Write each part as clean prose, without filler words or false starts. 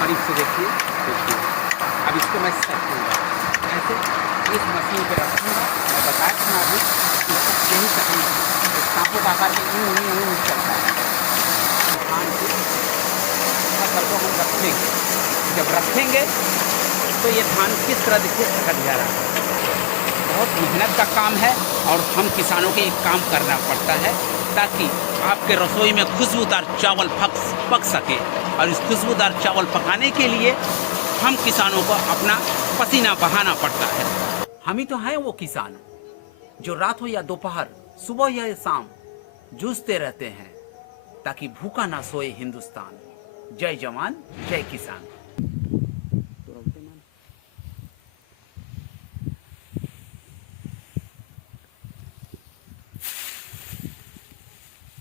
करीब से देखिए। अब इसको मैं सकूँगा ऐसे इस मशीन पे रखूँगा। मैं बताया था ना अभी, इसका यही तकनीक है। इस सांपों का आकार यूँ चलता है। धान की फसल को हम रखेंगे, जब रखेंगे तो ये धान किस तरह देखिए सकट जा रहा है। बहुत मेहनत का काम है और हम किसानों को एक काम करना पड़ता है ताकि आपके रसोई में खुशबूदार चावल पक सके। और इस खुशबूदार चावल पकाने के लिए हम किसानों को अपना पसीना बहाना पड़ता है। हम ही तो हैं वो किसान जो रात हो या दोपहर, सुबह या शाम जूझते रहते हैं ताकि भूखा ना सोए हिंदुस्तान। जय जवान जय किसान।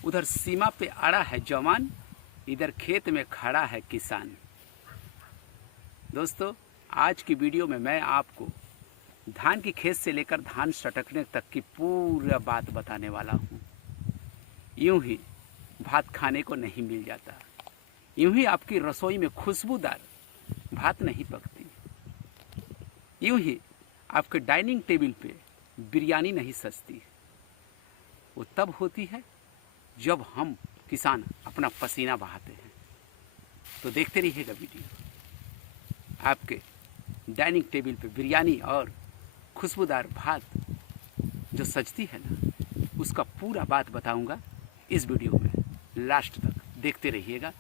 उधर सीमा पे अड़ा है जवान, इधर खेत में खड़ा है किसान। दोस्तों, आज की वीडियो में मैं आपको धान की खेत से लेकर धान सटकने तक की पूरा बात बताने वाला हूँ। यूं ही भात खाने को नहीं मिल जाता, यूं ही आपकी रसोई में खुशबूदार भात नहीं पकती, यूं ही आपके डाइनिंग टेबल पे बिरयानी नहीं सजती। वो तब होती है जब हम किसान अपना पसीना बहाते हैं। तो देखते रहिएगा वीडियो। आपके डाइनिंग टेबल पे बिरयानी और खुशबूदार भात जो सजती है ना, उसका पूरा बात बताऊंगा इस वीडियो में। लास्ट तक देखते रहिएगा,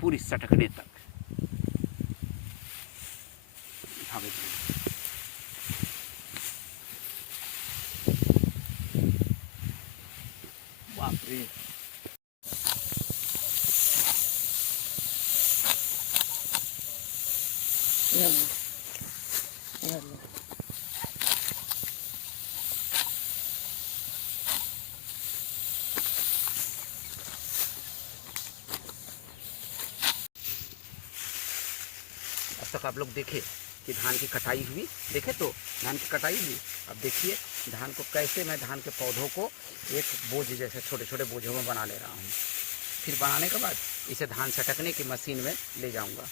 पूरी सटकने तक। हाँ बाप रे, अब तक आप लोग देखे कि धान की कटाई हुई, देखे तो धान की कटाई हुई। अब देखिए धान को कैसे मैं धान के पौधों को एक बोझ जैसे छोटे छोटे बोझों में बना ले रहा हूँ। फिर बनाने के बाद इसे धान सटकने की मशीन में ले जाऊँगा।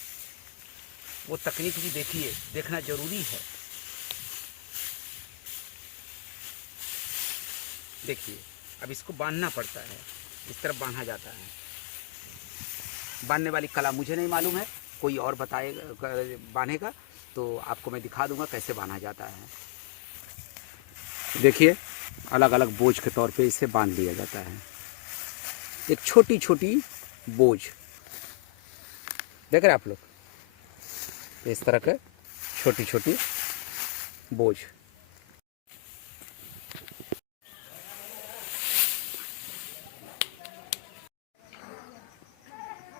वो तकनीक भी देखिए, देखना जरूरी है। देखिए अब इसको बांधना पड़ता है, इस तरह बांधा जाता है। बांधने वाली कला मुझे नहीं मालूम है, कोई और बताएगा बांधेगा तो आपको मैं दिखा दूंगा कैसे बांधा जाता है। देखिए अलग अलग बोझ के तौर पे इसे बांध लिया जाता है। एक छोटी छोटी बोझ देख रहे हैं आप लोग, इस तरह के छोटी छोटी बोझ।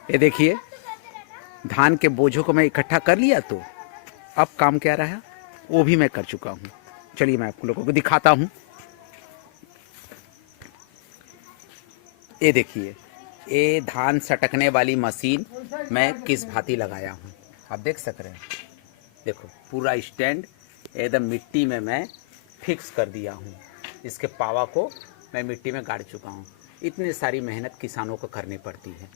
ये देखिए धान के बोझों को मैं इकट्ठा कर लिया, तो अब काम क्या रहा वो भी मैं कर चुका हूँ। चलिए मैं आप लोगों को दिखाता हूँ। ये देखिए ये धान सटकने वाली मशीन मैं किस भांति लगाया हूँ, आप देख सक रहे हैं। देखो पूरा स्टैंड एकदम मिट्टी में मैं फिक्स कर दिया हूँ। इसके पावा को मैं मिट्टी में गाड़ चुका हूँ। इतनी सारी मेहनत किसानों को करनी पड़ती है।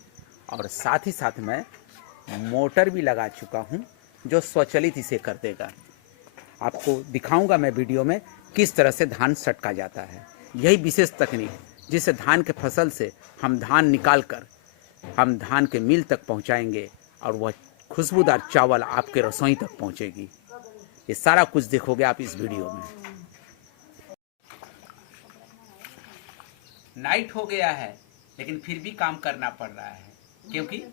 और साथ ही साथ मैं मोटर भी लगा चुका हूँ जो स्वचालित इसे कर देगा। आपको दिखाऊंगा मैं वीडियो में किस तरह से धान सटका जाता है। यही विशेष तकनीक जिससे धान के फसल से हम धान निकाल कर हम धान के मिल तक पहुंचाएंगे और वह खुशबूदार चावल आपके रसोई तक पहुंचेगी। ये सारा कुछ देखोगे आप इस वीडियो में। नाइट हो गया है लेकिन फिर भी काम करना पड़ रहा है क्योंकि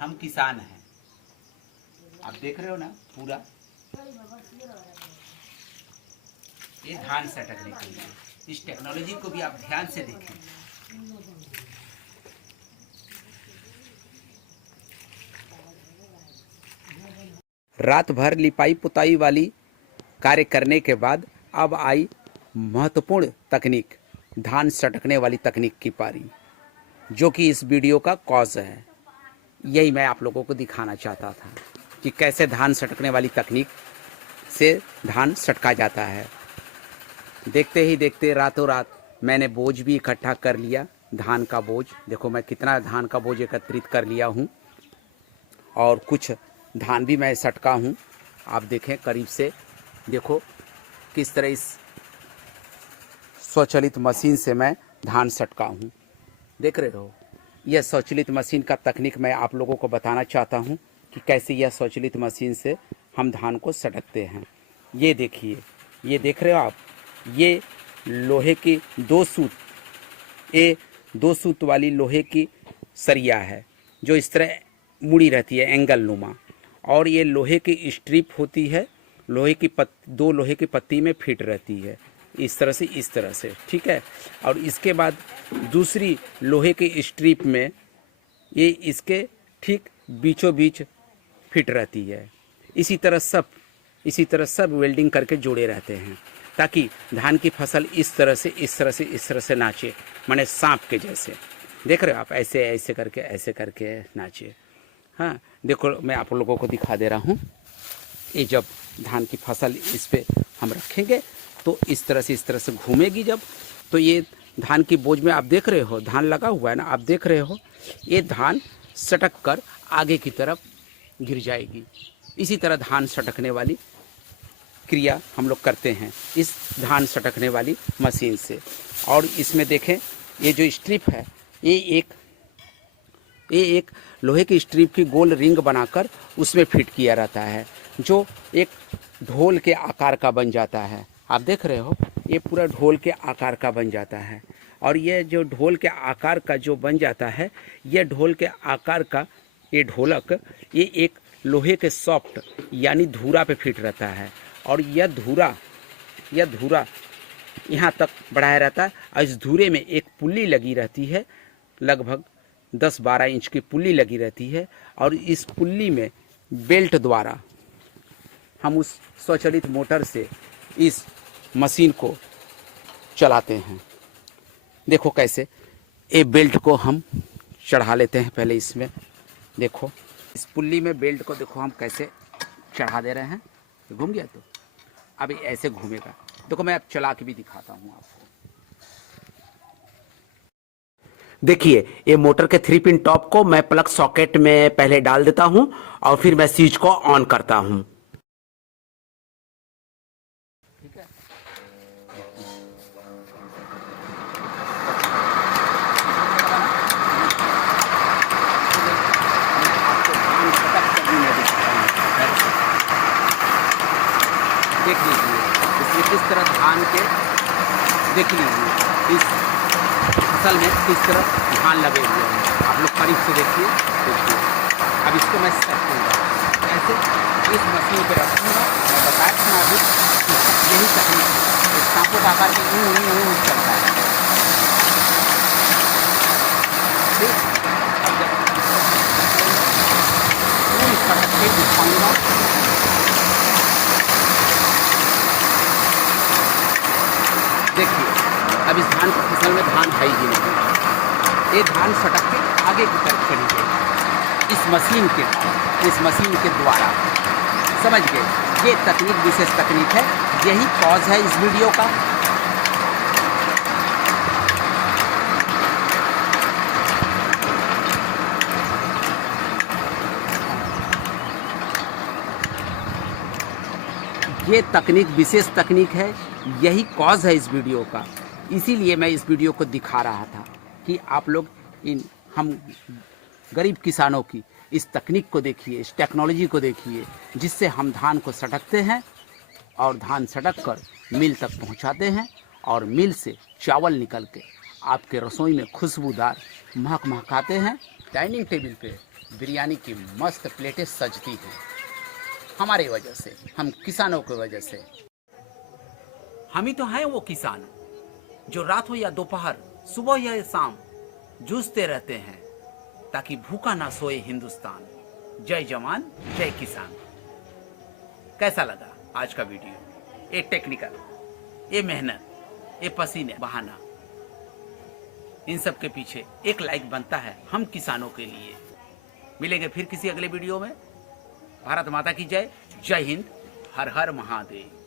हम किसान हैं। आप देख रहे हो ना पूरा ये धान सटकने के लिए। इस टेक्नोलॉजी को भी आप ध्यान से देखें। रात भर लिपाई पुताई वाली कार्य करने के बाद अब आई महत्वपूर्ण तकनीक, धान सटकने वाली तकनीक की पारी, जो कि इस वीडियो का कॉज है। यही मैं आप लोगों को दिखाना चाहता था कि कैसे धान सटकने वाली तकनीक से धान सटका जाता है। देखते ही देखते रातों रात मैंने बोझ भी इकट्ठा कर लिया, धान का बोझ। देखो मैं कितना धान का बोझ एकत्रित कर लिया हूँ। और कुछ धान भी मैं सटका हूँ। आप देखें करीब से, देखो किस तरह इस स्वचालित मशीन से मैं धान सटका हूँ। देख रहे हो, यह स्वचालित मशीन का तकनीक मैं आप लोगों को बताना चाहता हूँ कि कैसे यह स्वचालित मशीन से हम धान को सटकते हैं। ये देखिए, ये देख रहे हो आप, ये लोहे की 2 सूत, ये 2 सूत वाली लोहे की सरिया है जो इस तरह मुड़ी रहती है एंगल नुमा, और ये लोहे की स्ट्रिप होती है, लोहे की 2 लोहे की पत्ती में फिट रहती है इस तरह से, ठीक है। और इसके बाद दूसरी लोहे की स्ट्रिप में ये इसके ठीक बीचों बीच फिट रहती है। इसी तरह सब वेल्डिंग करके जोड़े रहते हैं ताकि धान की फसल इस तरह से नाचे, माने सांप के जैसे। देख रहे हो आप, ऐसे करके नाचे। हाँ देखो, मैं आप लोगों को दिखा दे रहा हूँ। ये जब धान की फसल इस पे हम रखेंगे तो इस तरह से घूमेगी जब, तो ये धान की बोझ में आप देख रहे हो धान लगा हुआ है ना, आप देख रहे हो ये धान सटक कर आगे की तरफ गिर जाएगी। इसी तरह धान सटकने वाली क्रिया हम लोग करते हैं इस धान सटकने वाली मशीन से। और इसमें देखें, ये जो स्ट्रिप है, ये एक लोहे की स्ट्रिप की गोल रिंग बनाकर उसमें फिट किया रहता है जो एक ढोल के आकार का बन जाता है। आप देख रहे हो, ये पूरा ढोल के आकार का बन जाता है। और ये जो ढोल के आकार का जो बन जाता है, ये ढोल के आकार का ये ढोलक, ये एक लोहे के सॉफ्ट यानी धूरा पे फिट रहता है। और यह धूरा यहाँ तक बढ़ाया रहता है। और इस धूरे में एक पुल्ली लगी रहती है, लगभग 10-12 इंच की पुल्ली लगी रहती है। और इस पुल्ली में बेल्ट द्वारा हम उस स्वचालित मोटर से इस मशीन को चलाते हैं। देखो कैसे, ये बेल्ट को हम चढ़ा लेते हैं पहले इसमें। देखो इस पुल्ली में बेल्ट को देखो हम कैसे चढ़ा दे रहे हैं। घूम गया, तो अभी ऐसे घूमेगा। देखो मैं अब चला के भी दिखाता हूँ आपको। देखिए, ये मोटर के 3 पिन टॉप को मैं प्लग सॉकेट में पहले डाल देता हूँ और फिर मैं स्विच को ऑन करता हूँ। ठीक है, देख लीजिए इसमें किस तरह धान के, देख लीजिए इस फसल में किस तरह धान लगे हुए हैं। आप लोग करीब से देखिए। अब इसको मैं सेट करूँगा, ऐसे इस मशीन पे रखूँगा। मैं बताया था अभी, यही तकनीक है। इस सांपों का आकार के यूँ चलता है। ठीक, अब जब पूरी सड़क पे दिखाऊँगा। देखिए, अब इस धान की फसल में धान है ही नहीं। ये धान सटक के आगे की तरफ चली गई इस मशीन के द्वारा। समझ गए, ये तकनीक विशेष तकनीक है। यही कॉज है इस वीडियो का। ये तकनीक विशेष तकनीक है, यही कॉज है इस वीडियो का। इसीलिए मैं इस वीडियो को दिखा रहा था कि आप लोग हम गरीब किसानों की इस तकनीक को देखिए, इस टेक्नोलॉजी को देखिए, जिससे हम धान को सटकते हैं और धान सटक कर मिल तक पहुंचाते हैं। और मिल से चावल निकल के आपके रसोई में खुशबूदार महकाते हैं। डाइनिंग टेबल पे बिरयानी की मस्त प्लेटें सजती हैं हमारे वजह से, हम किसानों की वजह से। हम ही तो हैं वो किसान जो रात हो या दोपहर, सुबह या शाम जूझते रहते हैं ताकि भूखा ना सोए हिंदुस्तान। जय जवान जय किसान। कैसा लगा आज का वीडियो? ये टेक्निकल, ये मेहनत, ये पसीने बहाना, इन सब के पीछे एक लाइक बनता है हम किसानों के लिए। मिलेंगे फिर किसी अगले वीडियो में। भारत माता की जय। जय हिंद। हर हर महादेव।